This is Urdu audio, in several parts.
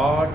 8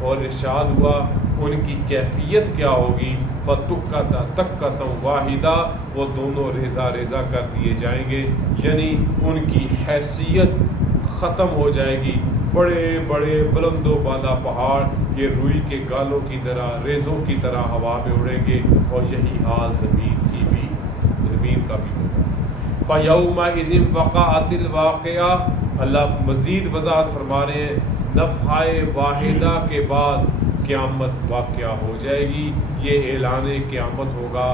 اور ارشاد ہوا ان کی کیفیت کیا ہوگی، فتکۃ واحدہ، وہ دونوں ریزہ ریزہ کر دیے جائیں گے، یعنی ان کی حیثیت ختم ہو جائے گی۔ بڑے بڑے بلند و بالا پہاڑ یہ روئی کے گالوں کی طرح، ریزوں کی طرح ہوا میں اڑیں گے، اور یہی حال زمین کا بھی ہوگا۔ فَيَوْمَئِذٍ وَقَعَتِ الْوَاقِعَةُ، اللہ مزید وضاحت فرما رہے ہیں، نفخہ واحدہ کے بعد قیامت واقعہ ہو جائے گی، یہ اعلان قیامت ہوگا۔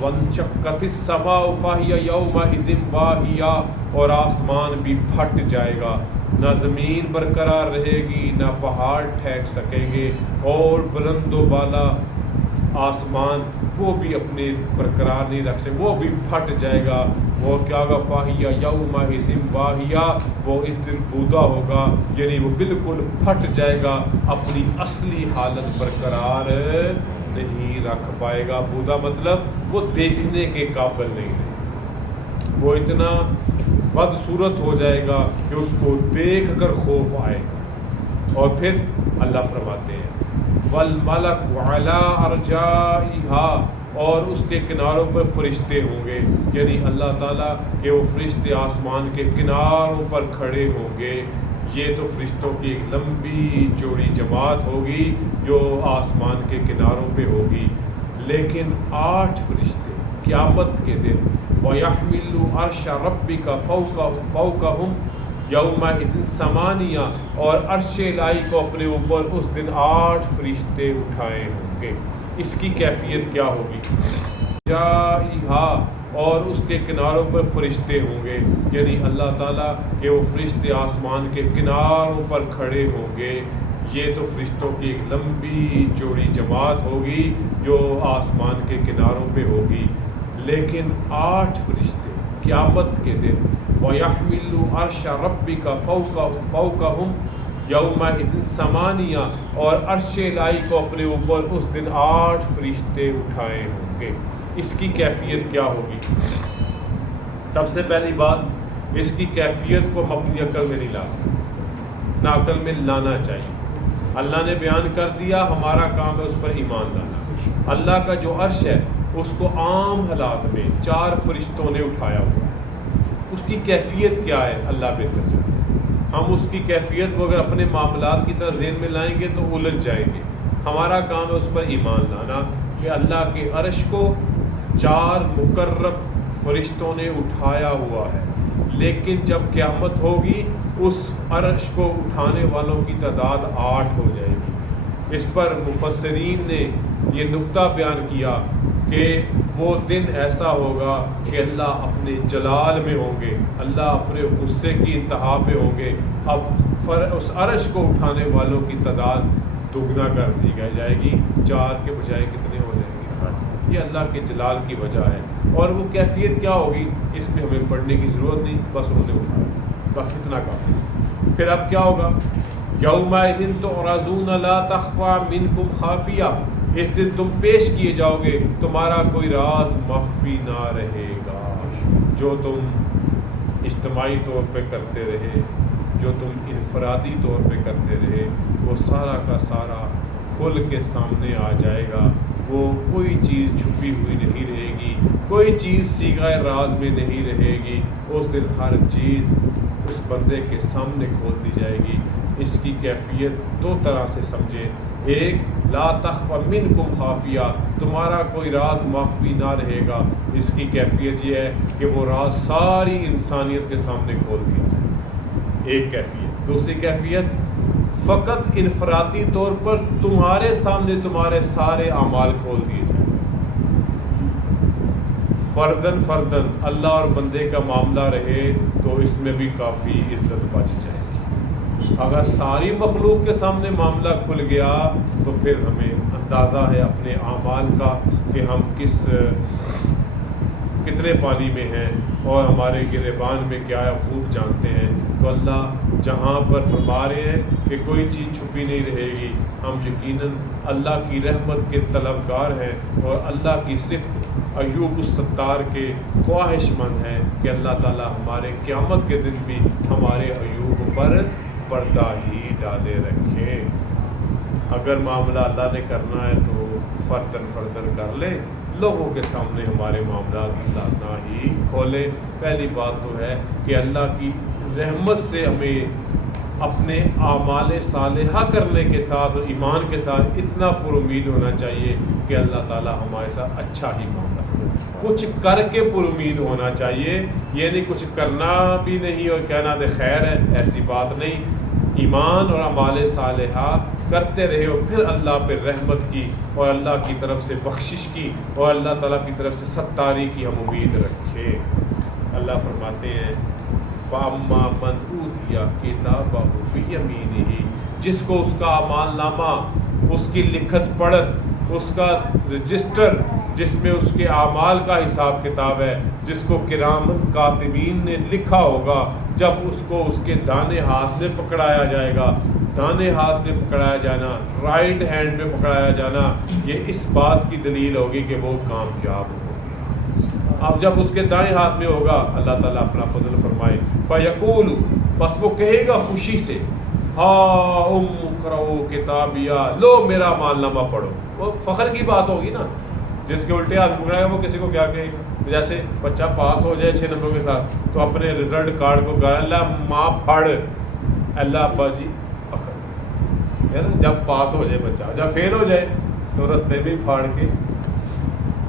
وَانشَقَّتِ السَّمَاءُ فَهِيَ يَوْمَئِذٍ وَاهِيَةٌ، اور آسمان بھی پھٹ جائے گا، نہ زمین برقرار رہے گی، نہ پہاڑ ٹھہر سکیں گے، اور بلند و بالا آسمان وہ بھی اپنے برقرار نہیں رکھ سکے، وہ بھی پھٹ جائے گا۔ وہ کیا ہوگا، فاہیہ یومئذ واہیہ، وہ اس دن بودا ہوگا، یعنی وہ بالکل پھٹ جائے گا، اپنی اصلی حالت برقرار نہیں رکھ پائے گا۔ بودا مطلب وہ دیکھنے کے قابل نہیں رہے، وہ اتنا بدصورت ہو جائے گا کہ اس کو دیکھ کر خوف آئے گا۔ اور پھر اللہ فرماتے ہیں وَالْمَلَكُ عَلَىٰ أَرْجَائِهَا، اور اس کے کناروں پر فرشتے ہوں گے، یعنی اللہ تعالیٰ کہ وہ فرشتے آسمان کے کناروں پر کھڑے ہوں گے۔ یہ تو فرشتوں کی ایک لمبی چوڑی جماعت ہوگی جو آسمان کے کناروں پہ ہوگی، لیکن 8 فرشتے قیامت کے دن وَيَحْمِلُ عَرْشَ رَبِّكَ فَوْقَهُمْ یومئذ ثمانیہ، اور عرش الہی کو اپنے اوپر اس دن 8 فرشتے اٹھائے ہوں گے۔ اس کی کیفیت کیا ہوگی، جائہا، اور اس کے کناروں پر فرشتے ہوں گے، یعنی اللہ تعالیٰ کہ وہ فرشتے آسمان کے کناروں پر کھڑے ہوں گے۔ یہ تو فرشتوں کی ایک لمبی چوڑی جماعت ہوگی جو آسمان کے کناروں پہ ہوگی، لیکن 8 فرشتے قیامت کے دن وَيَحْمِلُ عَرْشَ رَبِّكَ فَوْقَهُمْ یومئذ ثمانیہ، اور عرش الہی کو اپنے اوپر اس دن 8 فرشتے اٹھائے ہوں گے۔ اس کی کیفیت کیا ہوگی؟ سب سے پہلی بات، اس کی کیفیت کو ہم اپنی عقل میں نہیں لا سکتے، نہ عقل میں لانا چاہیے۔ اللہ نے بیان کر دیا، ہمارا کام ہے اس پر ایمان لانا۔ اللہ کا جو عرش ہے اس کو عام حالات میں 4 فرشتوں نے اٹھایا ہوا ہے۔ اس کی کیفیت کیا ہے اللہ بہتر جانتے ہیں۔ ہم اس کی کیفیت کو اگر اپنے معاملات کی طرح ذہن میں لائیں گے تو الجھ جائیں گے۔ ہمارا کام ہے اس پر ایمان لانا کہ اللہ کے عرش کو 4 مقرب فرشتوں نے اٹھایا ہوا ہے، لیکن جب قیامت ہوگی اس عرش کو اٹھانے والوں کی تعداد 8 ہو جائے گی۔ اس پر مفسرین نے یہ نقطہ بیان کیا کہ وہ دن ایسا ہوگا کہ اللہ اپنے جلال میں ہوں گے، اللہ اپنے غصے کی انتہا پہ ہوں گے۔ اب اس عرش کو اٹھانے والوں کی تعداد دگنا کر دی جائے گی، 4 کے بجائے کتنے ہو جائیں گے، 8۔ یہ اللہ کے جلال کی وجہ ہے۔ اور وہ کیفیت کیا ہوگی اس میں ہمیں پڑھنے کی ضرورت نہیں، بس انہوں نے اٹھایا، بس اتنا کافی۔ پھر اب کیا ہوگا، یومئذ تعرضون لا تخفی منکم خافیہ، اس دن تم پیش کیے جاؤ گے، تمہارا کوئی راز مخفی نہ رہے گا۔ جو تم اجتماعی طور پہ کرتے رہے، جو تم انفرادی طور پہ کرتے رہے، وہ سارا کا سارا کھل کے سامنے آ جائے گا۔ وہ کوئی چیز چھپی ہوئی نہیں رہے گی، کوئی چیز صیغہ راز میں نہیں رہے گی۔ اس دن ہر چیز اس بندے کے سامنے کھول دی جائے گی۔ اس کی کیفیت 2 طرح سے سمجھیں۔ ایک، لا تخفی منکم خافیہ، تمہارا کوئی راز مخفی نہ رہے گا۔ اس کی کیفیت یہ ہے کہ وہ راز ساری انسانیت کے سامنے کھول دیا جائے، ایک کیفیت۔ دوسری کیفیت، فقط انفرادی طور پر تمہارے سامنے تمہارے سارے اعمال کھول دیے جائیں۔ فردن اللہ اور بندے کا معاملہ رہے تو اس میں بھی کافی عزت بچ جائے گی۔ اگر ساری مخلوق کے سامنے معاملہ کھل گیا تو پھر ہمیں اندازہ ہے اپنے اعمال کا کہ ہم کتنے پانی میں ہیں اور ہمارے گریبان میں کیا ہے، خوب جانتے ہیں۔ تو اللہ جہاں پر فرما رہے ہیں کہ کوئی چیز چھپی نہیں رہے گی، ہم یقیناً اللہ کی رحمت کے طلبگار ہیں اور اللہ کی صفت ایوب الستار کے خواہش مند ہیں کہ اللہ تعالی ہمارے قیامت کے دن بھی ہمارے ایوب پر پردہ ہی ڈالے رکھیں۔ اگر معاملہ اللہ نے کرنا ہے تو فردن کر لے، لوگوں کے سامنے ہمارے معاملات اللہ نہ ہی کھولے۔ پہلی بات تو ہے کہ اللہ کی رحمت سے ہمیں اپنے اعمال صالحہ کرنے کے ساتھ اور ایمان کے ساتھ اتنا پر امید ہونا چاہیے کہ اللہ تعالیٰ ہمارے ساتھ اچھا ہی معاملہ کرے۔ کچھ کر کے پر امید ہونا چاہیے، یہ نہیں کچھ کرنا بھی نہیں اور کہنا دے خیر ہے، ایسی بات نہیں۔ ایمان اور اعمال صالحہ کرتے رہے اور پھر اللہ پہ رحمت کی اور اللہ کی طرف سے بخشش کی اور اللہ تعالیٰ کی طرف سے ستاری کی ہم امید رکھیں۔ اللہ فرماتے ہیں فَأَمَّا مَنْ أُوتِيَ كِتَابَهُ بِيَمِينِهِ، جس کو اس کا اعمال نامہ، اس کی لکھت پڑھت، اس کا رجسٹر جس میں اس کے اعمال کا حساب کتاب ہے، جس کو کرام کاتبین نے لکھا ہوگا، جب اس کو اس کے دانے ہاتھ میں پکڑایا جائے گا، دانے ہاتھ میں پکڑایا جانا، رائٹ ہینڈ میں پکڑایا جانا، یہ اس بات کی دلیل ہوگی کہ وہ کامیاب ہو گیا۔ اب جب اس کے دائیں ہاتھ میں ہوگا، اللہ تعالیٰ اپنا فضل فرمائے، فَيَقُولُ، بس وہ کہے گا خوشی سے، ہاں اقرؤوا کتابیہ، لو میرا اعمال نامہ پڑھو۔ وہ فخر کی بات ہوگی نا، جس کے الٹے ہاتھ پکڑائے گا وہ کسی کو کیا کہے گا؟ جیسے بچہ پاس ہو جائے 6 نمبر کے ساتھ تو اپنے رزلٹ کارڈ کو گا اللہ ماں پھاڑ، اللہ ابا جی پکڑ، جب پاس ہو جائے بچہ، جب فیل ہو جائے تو رستے بھی پھاڑ کے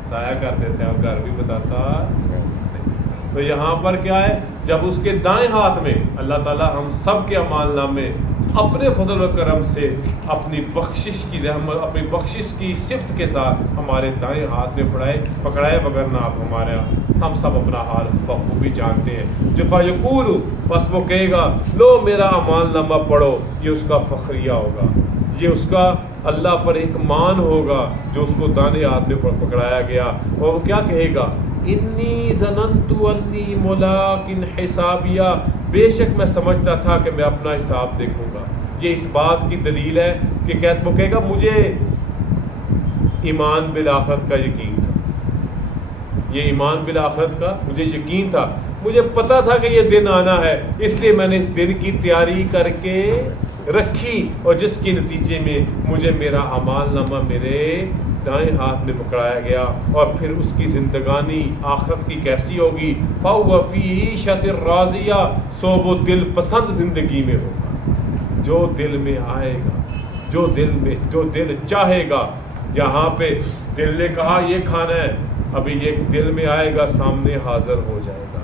ضائع کر دیتے ہیں اور گھر بھی بتاتا نہیں۔ تو یہاں پر کیا ہے، جب اس کے دائیں ہاتھ میں اللہ تعالیٰ ہم سب کے اعمال نامے اپنے فضل و کرم سے اپنی بخشش کی رحمت، اپنی بخشش کی صفت کے ساتھ ہمارے دائیں ہاتھ میں پکڑائے بغیر نہ آپ ہمارا، ہم سب اپنا حال بخوبی جانتے ہیں۔ جو فیقول، بس وہ کہے گا لو میرا اعمال نامہ پڑھو، یہ اس کا فخریہ ہوگا، یہ اس کا اللہ پر ایک مان ہوگا جو اس کو دانے ہاتھ میں پکڑایا گیا، اور وہ کیا کہے گا، انی ظننت انی ملاق حسابیہ، بے شک میں سمجھتا تھا کہ میں اپنا حساب دیکھوں گا۔ یہ اس بات کی دلیل ہے کہ وہ کہے گا مجھے ایمان بالآخرت کا یقین تھا، یہ ایمان بالآخرت کا مجھے یقین تھا، مجھے پتا تھا کہ یہ دن آنا ہے، اس لیے میں نے اس دن کی تیاری کر کے رکھی، اور جس کے نتیجے میں مجھے میرا اعمال نامہ میرے دائیں ہاتھ میں پکڑایا گیا، اور پھر اس کی زندگانی آخرت کی کیسی ہوگی، فَهُوَ فِي عِيشَةٍ رَاضِيَةٍ، سو وہ دل پسند زندگی میں ہوگا، جو دل میں آئے گا، جو دل چاہے گا۔ یہاں پہ دل نے کہا یہ کھانا ہے، ابھی یہ دل میں آئے گا، سامنے حاضر ہو جائے گا،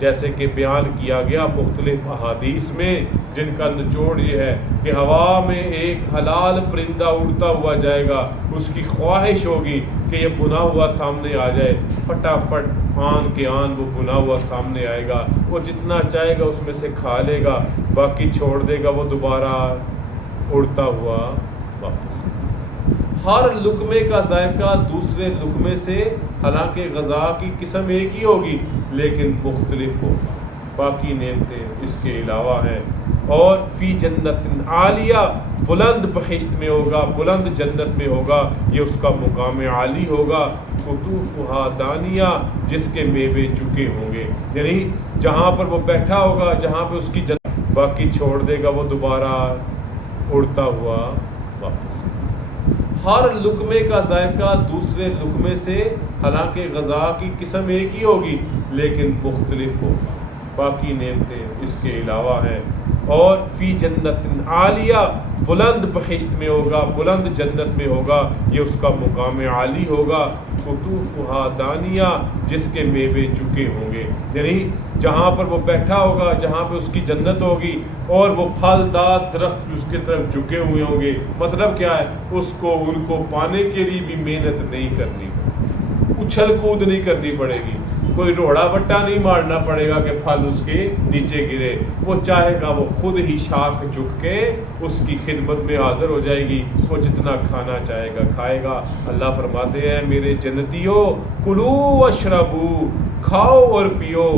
جیسے کہ بیان کیا گیا مختلف احادیث میں، جن کا نچوڑ یہ ہے کہ ہوا میں ایک حلال پرندہ اڑتا ہوا جائے گا، اس کی خواہش ہوگی کہ یہ بنا ہوا سامنے آ جائے، فٹافٹ آن کے آن وہ بنا ہوا سامنے آئے گا، وہ جتنا چاہے گا اس میں سے کھا لے گا، باقی چھوڑ دے گا وہ دوبارہ اڑتا ہوا واپس۔ ہر لقمے کا ذائقہ دوسرے لقمے سے، حالانکہ غذا کی قسم ایک ہی ہوگی لیکن مختلف ہوگا، باقی نعمتیں اس کے علاوہ ہیں۔ اور فی جنت عالیہ، بلند بہشت میں ہوگا، بلند جنت میں ہوگا، یہ اس کا مقام عالی ہوگا، قطوفہا دانیہ، جس کے میوے چکے ہوں گے، یعنی جہاں پر وہ بیٹھا ہوگا، جہاں پہ اس کی جنت، باقی چھوڑ دے گا وہ دوبارہ اڑتا ہوا واپس۔ ہر لقمے کا ذائقہ دوسرے لقمے سے، حالانکہ غذا کی قسم ایک ہی ہوگی لیکن مختلف ہوگا، باقی نعمتیں اس کے علاوہ ہیں۔ اور فی جنت عالیہ، بلند بہشت میں ہوگا، بلند جنت میں ہوگا، یہ اس کا مقام عالی ہوگا، قطوفہا دانیہ، جس کے میوے چکے ہوں گے، یعنی جہاں پر وہ بیٹھا ہوگا، جہاں پہ اس کی جنت ہوگی، اور وہ پھلدار درخت اس کی طرف جھکے ہوئے ہوں گے۔ مطلب کیا ہے، ان کو پانے کے لیے بھی محنت نہیں کرنی، اچھل کود نہیں کرنی پڑے گی، کوئی روڑا بٹا نہیں مارنا پڑے گا کہ پھل اس کے نیچے گرے، وہ چاہے گا وہ خود ہی شاخ جھک کے اس کی خدمت میں حاضر ہو جائے گی، وہ جتنا کھانا چاہے گا کھائے گا۔ اللہ فرماتے ہیں میرے جنتیوں، کلو واشربو، کھاؤ اور پیو،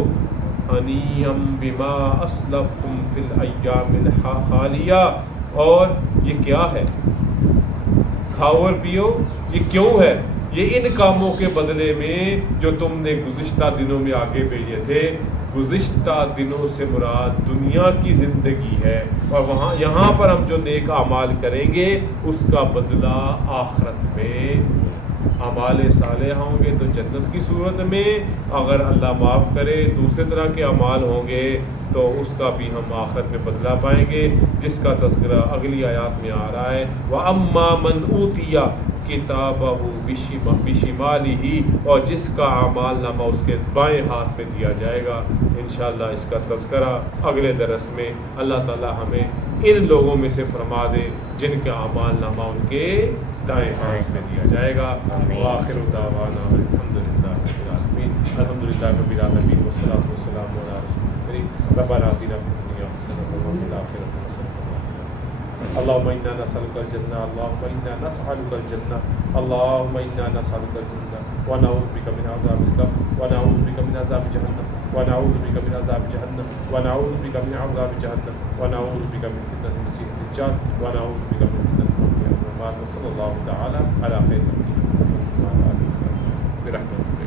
انیم بما اسلفتم فی الایام الخالیہ، اور یہ کیا ہے، کھاؤ اور پیو، یہ کیوں ہے، یہ ان کاموں کے بدلے میں جو تم نے گزشتہ دنوں میں آگے بھیجے تھے، گزشتہ دنوں سے مراد دنیا کی زندگی ہے، اور یہاں پر ہم جو نیک اعمال کریں گے اس کا بدلہ آخرت میں اعمال صالح ہوں گے تو جنت کی صورت میں، اگر اللہ معاف کرے دوسرے طرح کے اعمال ہوں گے تو اس کا بھی ہم آخرت میں بدلہ پائیں گے، جس کا تذکرہ اگلی آیات میں آ رہا ہے وَأَمَّا مَنْ أُوتِيَ کتابہ بشمالہ، اور جس کا اعمال نامہ اس کے بائیں ہاتھ میں دیا جائے گا۔ انشاءاللہ اس کا تذکرہ اگلے درس میں اللہ تعالی ہمیں ان لوگوں میں سے فرما دے جن کا اعمال نامہ ان کے دائیں ہاتھ میں دیا جائے گا۔ وآخر دعوانا الحمدللہ رب العالمین، الحمدللہ رب العالمین، والصلاۃ والسلام علی رسول کریم، ربنا آتنا فی الدنیا حسنۃ وفی الآخرۃ حسنۃ اللهم إنا نسألك الجنة، اللهم إنا نسألك الجنة، اللهم إنا نسألك الجنة، ونعوذ بك من عذاب القبر، ونعوذ بك من عذاب جهنم، ونعوذ بك من عذاب جهنم، ونعوذ بك من عذاب جهنم، ونعوذ بك من فتنة المسيح الدجال، ونعوذ بك من فتنة المحيا والممات، وصلى الله تعالى على خير خلقه محمد وعلى آله وصحبه برحمته